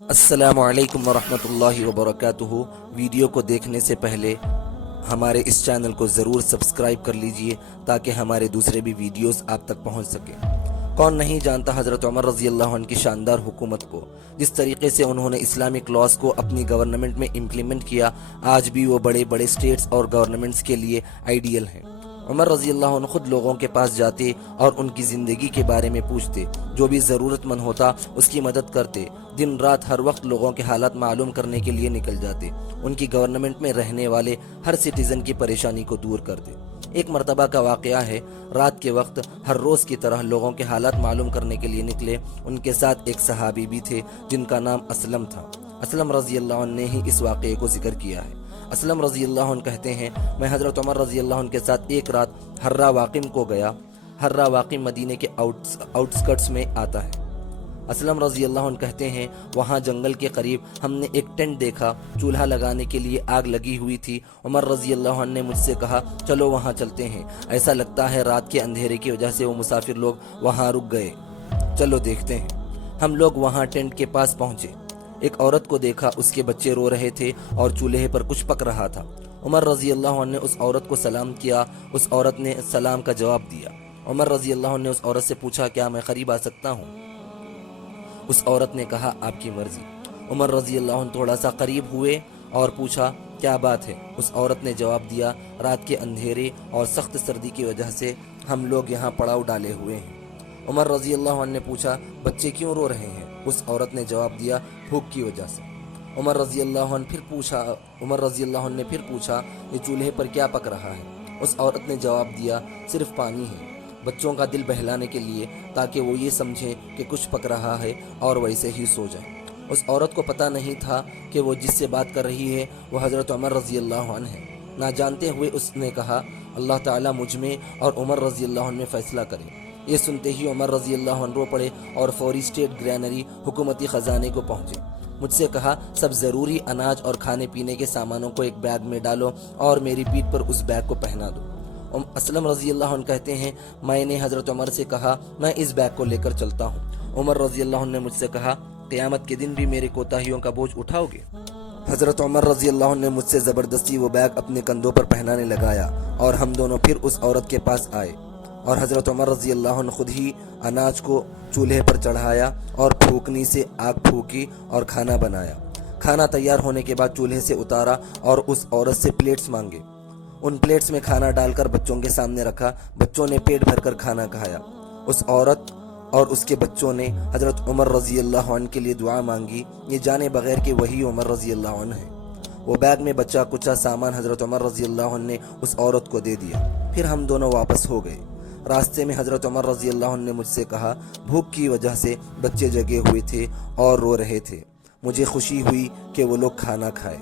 السلام علیکم ورحمۃ اللہ وبرکاتہ۔ ویڈیو کو دیکھنے سے پہلے ہمارے اس چینل کو ضرور سبسکرائب کر لیجئے تاکہ ہمارے دوسرے بھی ویڈیوز آپ تک پہنچ سکیں۔ کون نہیں جانتا حضرت عمر رضی اللہ عنہ کی شاندار حکومت کو، جس طریقے سے انہوں نے اسلامک لاز کو اپنی گورنمنٹ میں امپلیمنٹ کیا، آج بھی وہ بڑے بڑے سٹیٹس اور گورنمنٹس کے لیے آئیڈیل ہیں۔ عمر رضی اللہ عنہ خود لوگوں کے پاس جاتے اور ان کی زندگی کے بارے میں پوچھتے، جو بھی ضرورت مند ہوتا اس کی مدد کرتے، دن رات ہر وقت لوگوں کے حالات معلوم کرنے کے لیے نکل جاتے، ان کی گورنمنٹ میں رہنے والے ہر سٹیزن کی پریشانی کو دور کرتے۔ ایک مرتبہ کا واقعہ ہے، رات کے وقت ہر روز کی طرح لوگوں کے حالات معلوم کرنے کے لیے نکلے۔ ان کے ساتھ ایک صحابی بھی تھے جن کا نام اسلم تھا۔ اسلم رضی اللہ عنہ نے ہی اس واقعے کو ذکر کیا ہے۔ اسلم رضی اللہ عنہ کہتے ہیں، میں حضرت عمر رضی اللہ عنہ کے ساتھ ایک رات حرہ واقم کو گیا۔ حرہ واقم مدینے کے آؤٹسکرٹس میں آتا ہے۔ اسلم رضی اللہ عنہ کہتے ہیں، وہاں جنگل کے قریب ہم نے ایک ٹینٹ دیکھا، چولہا لگانے کے لیے آگ لگی ہوئی تھی۔ عمر رضی اللہ عنہ نے مجھ سے کہا، چلو وہاں چلتے ہیں، ایسا لگتا ہے رات کے اندھیرے کی وجہ سے وہ مسافر لوگ وہاں رک گئے، چلو دیکھتے ہیں۔ ہم لوگ وہاں ٹینٹ کے پاس پہنچے، ایک عورت کو دیکھا، اس کے بچے رو رہے تھے اور چولہے پر کچھ پک رہا تھا۔ عمر رضی اللہ عنہ نے اس عورت کو سلام کیا، اس عورت نے سلام کا جواب دیا۔ عمر رضی اللہ عنہ نے اس عورت سے پوچھا، کیا میں قریب آ سکتا ہوں؟ اس عورت نے کہا، آپ کی مرضی۔ عمر رضی اللہ عنہ تھوڑا سا قریب ہوئے اور پوچھا، کیا بات ہے؟ اس عورت نے جواب دیا، رات کے اندھیرے اور سخت سردی کی وجہ سے ہم لوگ یہاں پڑاؤ ڈالے ہوئے ہیں۔ عمر رضی اللہ عنہ نے پوچھا، بچے کیوں رو رہے ہیں؟ اس عورت نے جواب دیا، بھوک کی وجہ سے۔ عمر رضی اللہ عنہ نے پھر پوچھا، یہ چولہے پر کیا پک رہا ہے؟ اس عورت نے جواب دیا، صرف پانی ہے، بچوں کا دل بہلانے کے لیے، تاکہ وہ یہ سمجھیں کہ کچھ پک رہا ہے اور ویسے ہی سو جائیں۔ اس عورت کو پتہ نہیں تھا کہ وہ جس سے بات کر رہی ہے وہ حضرت عمر رضی اللہ عنہ ہے۔ نہ جانتے ہوئے اس نے کہا، اللہ تعالیٰ مجھ میں اور عمر رضی اللہ عنہ میں فیصلہ کرے۔ یہ سنتے ہی عمر رضی اللہ عنہ رو پڑے اور فوری اسٹیٹ گرینری حکومتی خزانے کو پہنچے۔ مجھ سے کہا، سب ضروری اناج اور کھانے پینے کے سامانوں کو ایک بیگ میں ڈالو اور میری پیٹھ پر اس بیگ کو پہنا دو۔ اسلم رضی اللہ عنہ کہتے ہیں، میں نے حضرت عمر سے کہا، میں اس بیگ کو لے کر چلتا ہوں۔ عمر رضی اللہ عنہ نے مجھ سے کہا، قیامت کے دن بھی میرے کوتاہیوں کا بوجھ اٹھاؤ گے؟ حضرت عمر رضی اللہ عنہ نے مجھ سے زبردستی وہ بیگ اپنے کندھوں پر پہنانے لگایا اور ہم دونوں پھر اس عورت کے پاس آئے اور حضرت عمر رضی اللہ عنہ خود ہی اناج کو چولہے پر چڑھایا اور پھونکنی سے آگ پھونکی اور کھانا بنایا۔ کھانا تیار ہونے کے بعد چولہے سے اتارا اور اس عورت سے پلیٹس مانگے۔ ان پلیٹس میں کھانا ڈال کر بچوں کے سامنے رکھا، بچوں نے پیٹ بھر کر کھانا کھایا۔ اس عورت اور اس کے بچوں نے حضرت عمر رضی اللہ عنہ کے لیے دعا مانگی، یہ جانے بغیر کہ وہی عمر رضی اللہ عنہ ہے۔ وہ بیگ میں بچا کچا سامان حضرت عمر رضی اللہ عنہ نے اس عورت کو دے دیا، پھر ہم دونوں واپس ہو گئے۔ راستے میں حضرت عمر رضی اللہ عنہ نے مجھ سے کہا، بھوک کی وجہ سے بچے جگے ہوئے تھے اور رو رہے تھے، مجھے خوشی ہوئی کہ وہ لوگ کھانا کھائے۔